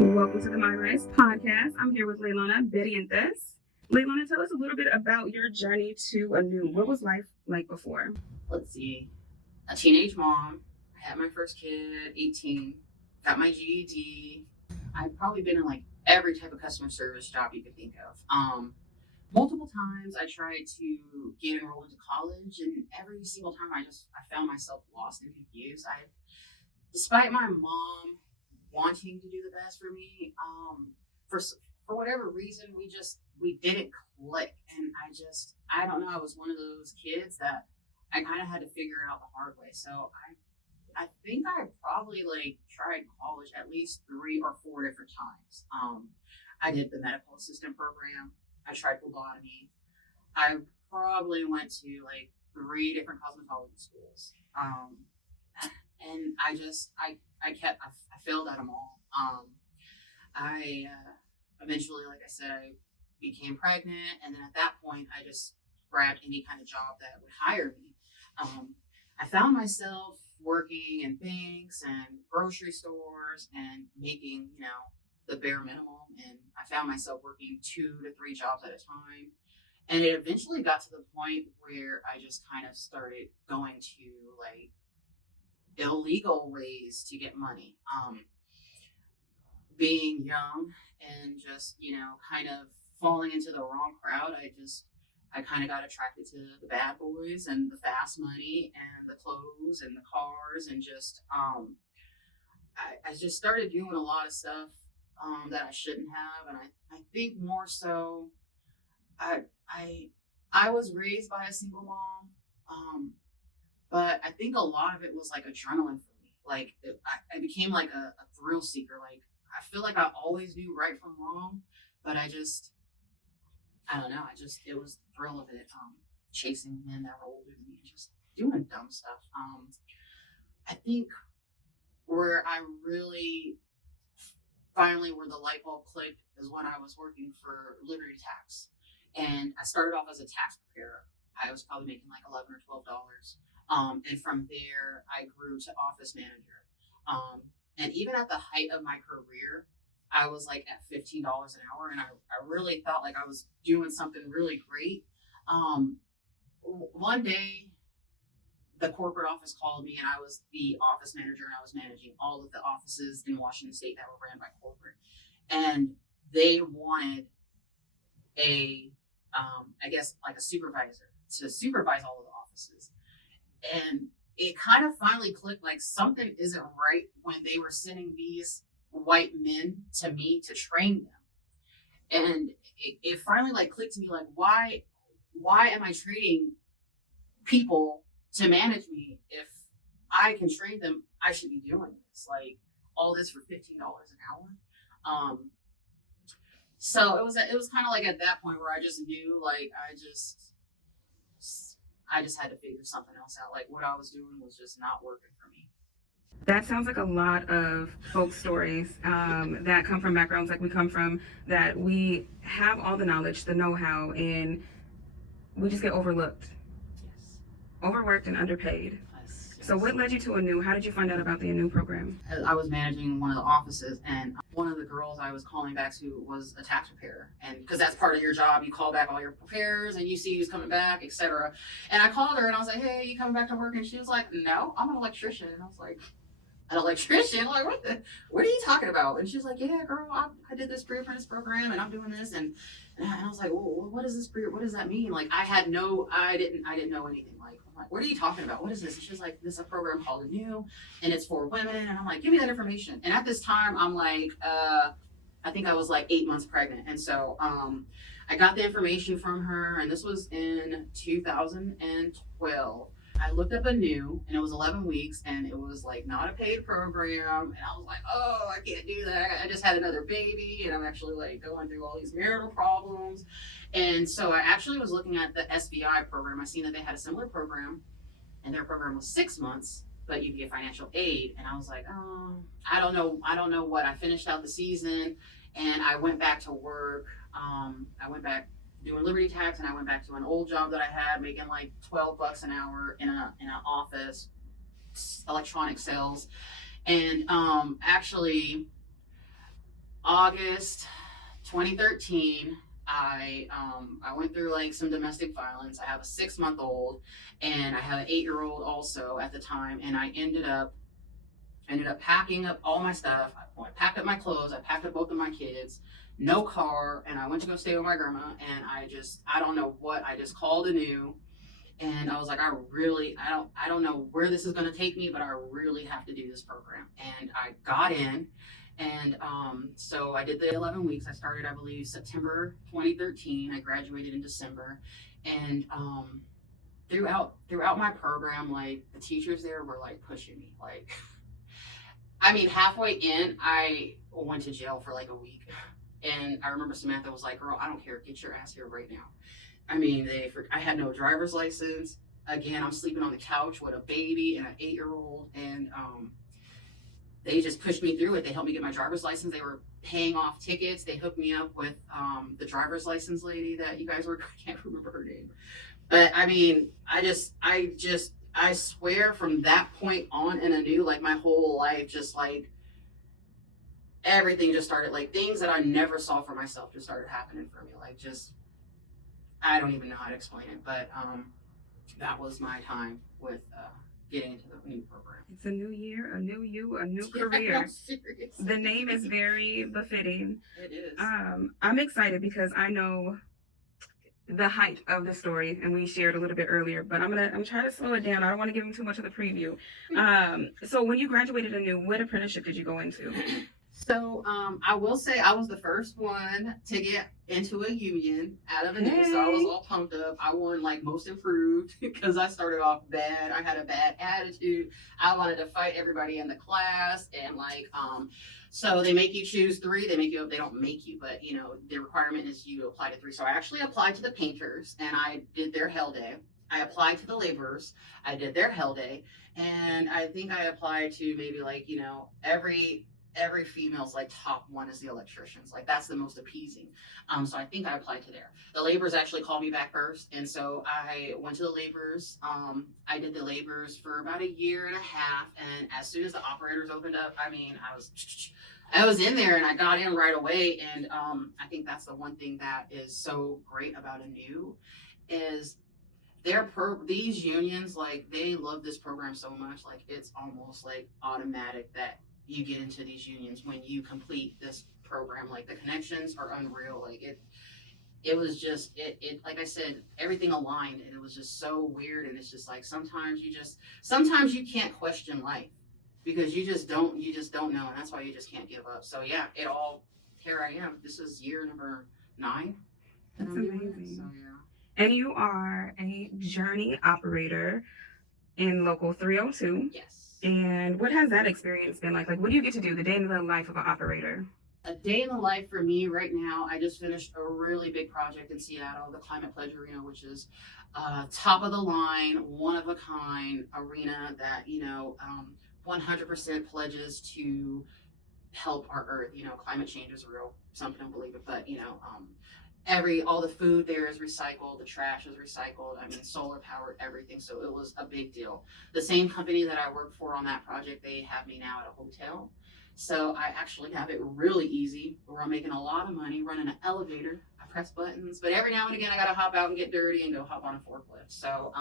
Welcome to the MyRISE podcast. I'm here with Leilanna Barrientes. Leilanna, tell us a little bit about your journey to ANEW. What was life like before? Let's see. A teenage mom. I had my first kid at 18. Got my GED. I've probably been in like every type of customer service job you could think of. Multiple times I tried to get enrolled into college, and every single time I found myself lost and confused. Despite my mom wanting to do the best for me, for whatever reason, we didn't click, and I don't know. I was one of those kids that I kind of had to figure it out the hard way. So I think I probably tried college at least 3 or 4 different times. I did the medical assistant program. I tried phlebotomy. I probably went to 3 different cosmetology schools. And I failed at them all. I eventually, like I said, I became pregnant, and then at that point, I just grabbed any kind of job that would hire me. I found myself working in banks and grocery stores and making, the bare minimum. And I found myself working 2 to 3 jobs at a time. And it eventually got to the point where I just kind of started going to illegal ways to get money. Being young and just, kind of falling into the wrong crowd, I kind of got attracted to the bad boys and the fast money and the clothes and the cars, and just I just started doing a lot of stuff that I shouldn't have. And I think more so I was raised by a single mom, but I think a lot of it was adrenaline for me. I became a thrill seeker. I feel like I always knew right from wrong, but I don't know. It was the thrill of it, chasing men that were older than me and just doing dumb stuff. I think where I really finally where the light bulb clicked is when I was working for Liberty Tax. And I started off as a tax preparer. I was probably making $11 or $12. And from there, I grew to office manager. And even at the height of my career, I was at $15 an hour, and I really thought I was doing something really great. One day, the corporate office called me, and I was the office manager, and I was managing all of the offices in Washington State that were ran by corporate. And they wanted a supervisor to supervise all of the offices. And it kind of finally clicked, something isn't right when they were sending these white men to me to train them. And it finally clicked to me, why am I training people to manage me? If I can train them, I should be doing this. All this for $15 an hour. So it was kind of at that point where I just knew I just had to figure something else out. What I was doing was just not working for me. That sounds like a lot of folk stories that come from backgrounds like we come from, that we have all the knowledge, the know-how, and we just get overlooked. Yes. Overworked and underpaid. Yes. So what led you to ANEW? How did you find out about the ANEW program? I was managing one of the offices, and one of the girls I was calling back to was a tax preparer. And because that's part of your job, you call back all your preparers and you see who's coming back, etc. And I called her and I was like, hey, you coming back to work? And she was like, no, I'm an electrician. And I was like, an electrician? What are you talking about? And she's like, yeah, girl, I did this pre-apprentice program, and I'm doing this. And I was like, well, what is this? What does that mean? I didn't know anything. I'm like, what are you talking about? What is this? And she's like, this is a program called ANEW, and it's for women. And I'm like, give me that information. And at this time, I'm I think I was 8 months pregnant. And so I got the information from her, and this was in 2012. I looked up ANEW, and it was 11 weeks, and it was not a paid program. And I was like, oh, I can't do that. I just had another baby, and I'm actually going through all these marital problems. And so I actually was looking at the SBI program. I seen that they had a similar program, and their program was 6 months, but you could get financial aid. And I was like, oh, I don't know what. I finished out the season, and I went back to work. I went back doing Liberty Tax, and I went back to an old job that I had, making $12 an hour in an office, electronic sales. And actually August 2013, I went through like some domestic violence. I have a 6-month-old and I have an 8-year-old also at the time, and I ended up packing up all my stuff. I packed up my clothes. I packed up both of my kids. No car, and I went to go stay with my grandma. And I don't know what. I just called ANEW, and I was like, I don't know where this is going to take me, but I really have to do this program. And I got in, and so I did the 11 weeks. I started, I believe, September 2013. I graduated in December, and throughout my program, like the teachers there were like pushing me, like. I mean, halfway in, I went to jail for like a week. And I remember Samantha was like, girl, I don't care. Get your ass here right now. I mean, I had no driver's license. Again, I'm sleeping on the couch with a baby and an 8-year-old. And they just pushed me through it. They helped me get my driver's license. They were paying off tickets. They hooked me up with the driver's license lady that you guys were, I can't remember her name. But I mean, I swear from that point on in ANEW, like my whole life, just like everything just started, like things that I never saw for myself just started happening for me. Like just, I don't even know how to explain it, but that was my time with getting into the ANEW program. It's a new year, a new you, a new career. I'm serious. The name is very befitting. It is. I'm excited because I know the height of the story, and we shared a little bit earlier, but I'm trying to slow it down. I don't want to give him too much of the preview. So when you graduated ANEW, what apprenticeship did you go into? So I will say I was the first one to get into a union out of ANEW, so I was all pumped up. I won like most improved because I started off bad. I had a bad attitude. I wanted to fight everybody in the class, and like so they make you choose 3. They don't make you, but you know, the requirement is you apply to 3. So I actually applied to the painters and I did their hell day. I applied to the laborers. I did their hell day. And I think I applied to maybe like, you know, every female's like top one is the electricians. Like that's the most appeasing. So I think I applied to there. The laborers actually called me back first. And so I went to the laborers. I did the laborers for about 1.5 years. And as soon as the operators opened up, I mean, I was in there and I got in right away. And I think that's the one thing that is so great about ANEW is these unions, like they love this program so much. Like it's almost like automatic that you get into these unions when you complete this program. Like the connections are unreal. Like it was just it like I said, everything aligned, and it was just so weird. And it's just like sometimes you can't question life because you just don't know, and that's why you just can't give up. So yeah, here I am. This is year number 9. That's amazing. So yeah. And you are a journey operator in Local 302. Yes. And what has that experience been like? Like, what do you get to do the day in the life of an operator? A day in the life for me right now, I just finished a really big project in Seattle, the Climate Pledge Arena, which is top of the line, one of a kind arena that, you know, 100% pledges to help our earth. You know, climate change is real. Some don't believe it, but, you know, all the food there is recycled, the trash is recycled, I mean, solar powered, everything. So it was a big deal. The same company that I worked for on that project, they have me now at a hotel. So I actually have it really easy where I'm making a lot of money running an elevator. I press buttons, but every now and again I gotta hop out and get dirty and go hop on a forklift. So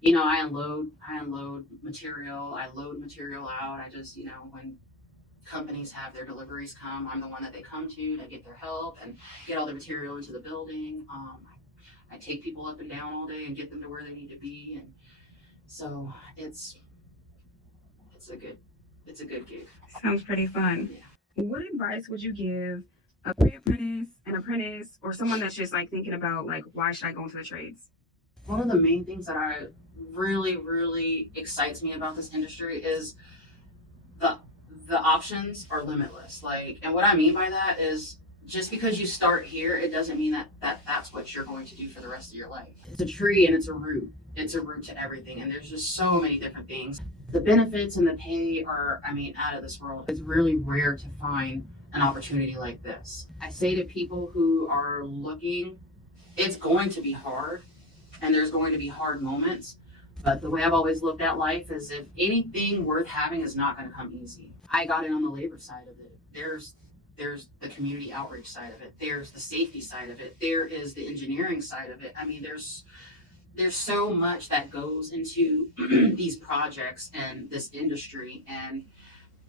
you know, I unload material, I load material out. I just, you know, when companies have their deliveries come, I'm the one that they come to get their help and get all the material into the building. I take people up and down all day and get them to where they need to be, and so it's a good gig. Sounds pretty fun. Yeah. What advice would you give a pre-apprentice, an apprentice, or someone that's just like thinking about like, why should I go into the trades? One of the main things that I really excites me about this industry is the options are limitless. Like, and what I mean by that is just because you start here, it doesn't mean that's what you're going to do for the rest of your life. It's a tree and it's a root. It's a root to everything. And there's just so many different things. The benefits and the pay are, I mean, out of this world. It's really rare to find an opportunity like this. I say to people who are looking, it's going to be hard and there's going to be hard moments. But the way I've always looked at life is if anything worth having is not going to come easy. I got in on the labor side of it. there's the community outreach side of it, there's the safety side of it, there is the engineering side of it. I mean, there's so much that goes into these projects and this industry. And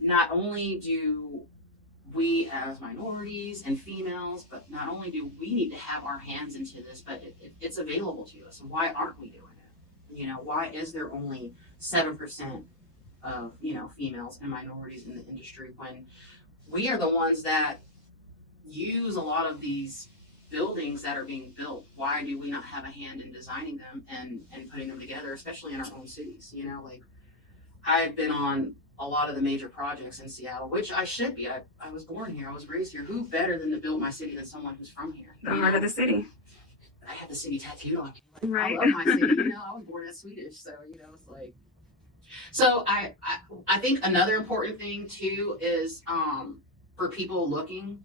not only do we as minorities and females, but not only do we need to have our hands into this, but it's available to us. Why aren't we doing it? You know, why is there only 7% of, you know, females and minorities in the industry when we are the ones that use a lot of these buildings that are being built? Why do we not have a hand in designing them and putting them together, especially in our own cities? You know, like, I've been on a lot of the major projects in Seattle, which I should be. I was born here. I was raised here. Who better than to build my city than someone who's from here? The heart of the city. I have the city tattooed on me. Like, Right. I love my city. You know, I was born as Swedish, so you know, it's like. So I think another important thing too is for people looking,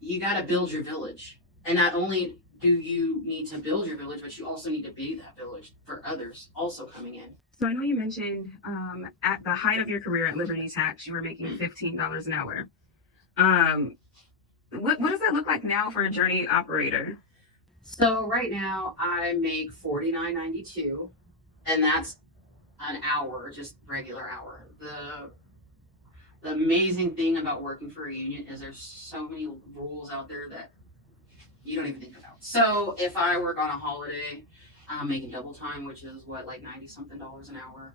you got to build your village, and not only do you need to build your village, but you also need to be that village for others also coming in. So I know you mentioned at the height of your career at Liberty Tax, you were making $15 an hour. What does that look like now for a journey operator? So right now I make $49.92, and that's an hour, just regular hour. The amazing thing about working for a union is there's so many rules out there that you don't even think about. So if I work on a holiday, I'm making double time, which is what, like 90 something dollars an hour.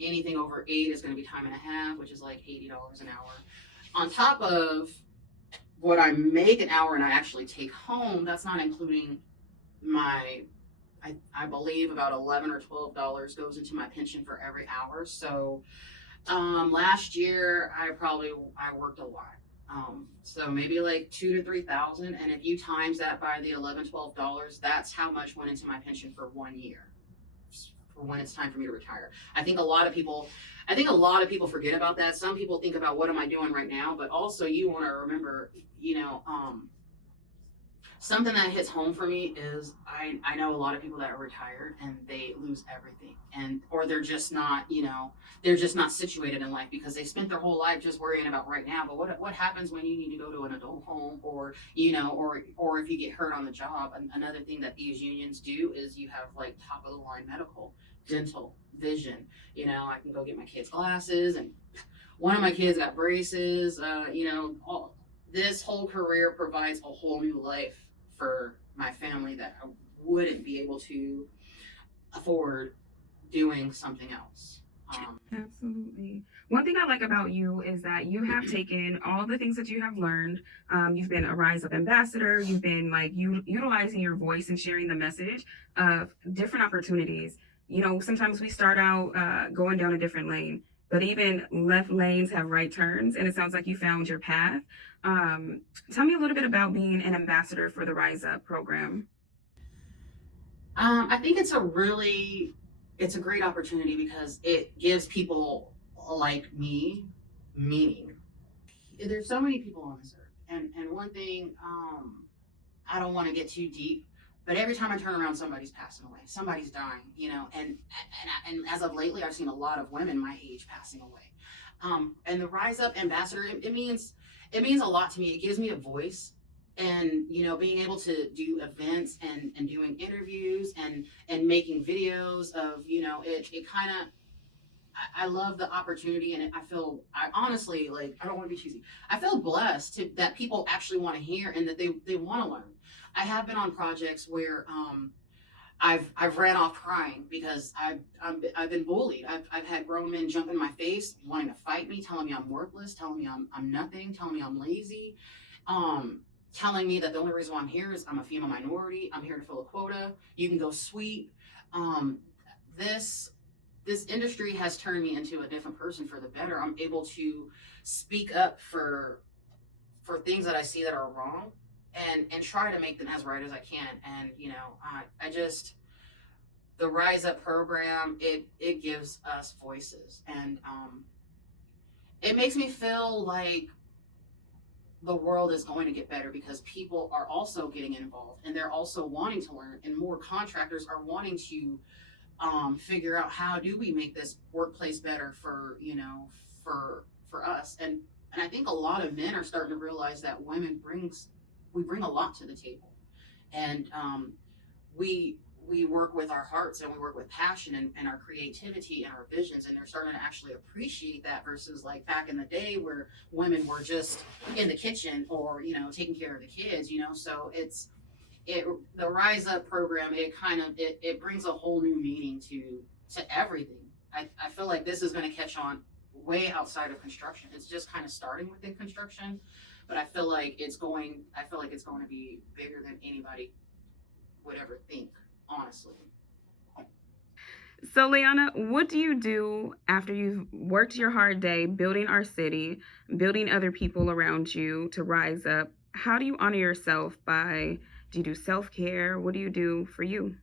Anything over 8 is going to be time and a half, which is like $80 an hour. On top of what I make an hour and I actually take home, that's not including my, I believe about $11 or $12 goes into my pension for every hour. So last year I worked a lot. So maybe like 2,000 to 3,000, and if you times that by the $11, $12, that's how much went into my pension for 1 year, for when it's time for me to retire. I think a lot of people forget about that. Some people think about, what am I doing right now? But also you want to remember, you know, something that hits home for me is I know a lot of people that are retired and they lose everything, or they're just not, you know, they're just not situated in life because they spent their whole life just worrying about right now. But what happens when you need to go to an adult home, or, you know, or if you get hurt on the job? Another thing that these unions do is you have like top of the line medical, dental, vision. You know, I can go get my kids glasses, and one of my kids got braces. You know, this whole career provides a whole new life for my family that I wouldn't be able to afford doing something else. Absolutely. One thing I like about you is that you have taken all the things that you have learned. You've been a Rise Up ambassador. You've been like utilizing your voice and sharing the message of different opportunities. You know, sometimes we start out going down a different lane, but even left lanes have right turns, and it sounds like you found your path. Tell me a little bit about being an ambassador for the Rise Up program. I think it's a great opportunity because it gives people like me meaning. There's so many people on this earth, and one thing, I don't want to get too deep, but every time I turn around, somebody's passing away, somebody's dying, you know, and as of lately, I've seen a lot of women my age passing away. And the Rise Up ambassador, it means a lot to me. It gives me a voice, and, you know, being able to do events and doing interviews and making videos of, you know, it kind of, I love the opportunity, and I honestly, like, I don't want to be cheesy, I feel blessed that people actually want to hear and that they want to learn. I have been on projects where I've ran off crying because I've been bullied. I've had grown men jump in my face, wanting to fight me, telling me I'm worthless, telling me I'm nothing, telling me I'm lazy, telling me that the only reason why I'm here is I'm a female minority. I'm here to fill a quota. You can go sweep. This industry has turned me into a different person for the better. I'm able to speak up for things that I see that are wrong, and try to make them as right as I can. And, you know, I just, the Rise Up program, it gives us voices, and it makes me feel like the world is going to get better because people are also getting involved, and they're also wanting to learn, and more contractors are wanting to figure out, how do we make this workplace better for, you know, for us. And And I think a lot of men are starting to realize that we bring a lot to the table. And we work with our hearts and we work with passion and our creativity and our visions, and they're starting to actually appreciate that versus like back in the day where women were just in the kitchen or taking care of the kids. So the Rise Up program, it brings a whole new meaning to everything. I feel like this is going to catch on way outside of construction. It's just kind of starting within construction, but I feel like it's going to be bigger than anybody would ever think, honestly. So, Leilanna, what do you do after you've worked your hard day building our city, building other people around you to rise up? How do you honor yourself do you do self-care? What do you do for you?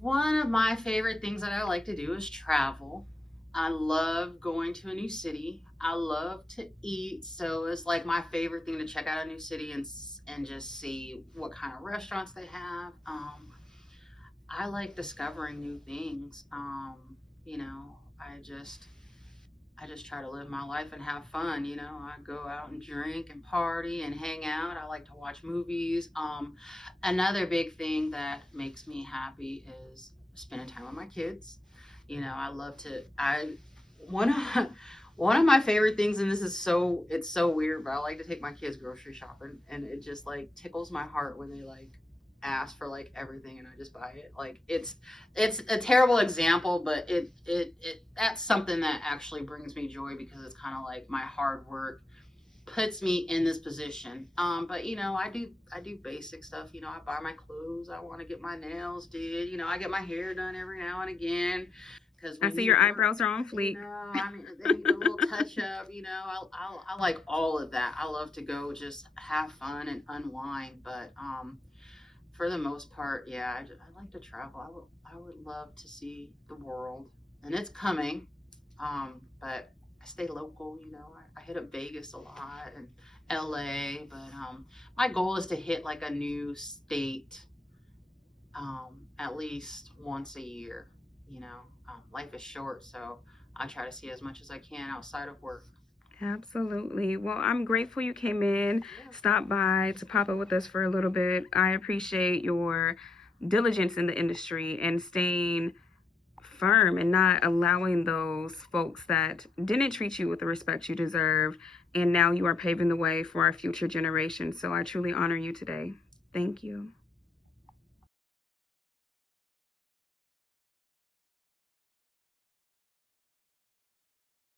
One of my favorite things that I like to do is travel. I love going to a new city. I love to eat, so it's like my favorite thing to check out a new city and just see what kind of restaurants they have. I like discovering new things. You know, I just try to live my life and have fun. I go out and drink and party and hang out. I like to watch movies. Another big thing that makes me happy is spending time with my kids. I love to. One of one of my favorite things, and it's so weird, but I like to take my kids grocery shopping, and it just like tickles my heart when they like ask for like everything and I just buy it. Like it's a terrible example, but it that's something that actually brings me joy because it's kind of like my hard work puts me in this position. But I do basic stuff. I buy my clothes. I want to get my nails did. I get my hair done every now and again. Because I see your eyebrows are on fleek. I mean, they need a little touch up. I like all of that. I love to go just have fun and unwind. But for the most part, yeah, I like to travel. I would love to see the world, and it's coming. But I stay local. I hit up Vegas a lot and LA. But my goal is to hit like a new state at least once a year. Life is short, so I try to see as much as I can outside of work. Absolutely. Well, I'm grateful you came in, stopped by to pop up with us for a little bit. I appreciate your diligence in the industry and staying firm and not allowing those folks that didn't treat you with the respect you deserve. And now you are paving the way for our future generations. So I truly honor you today. Thank you.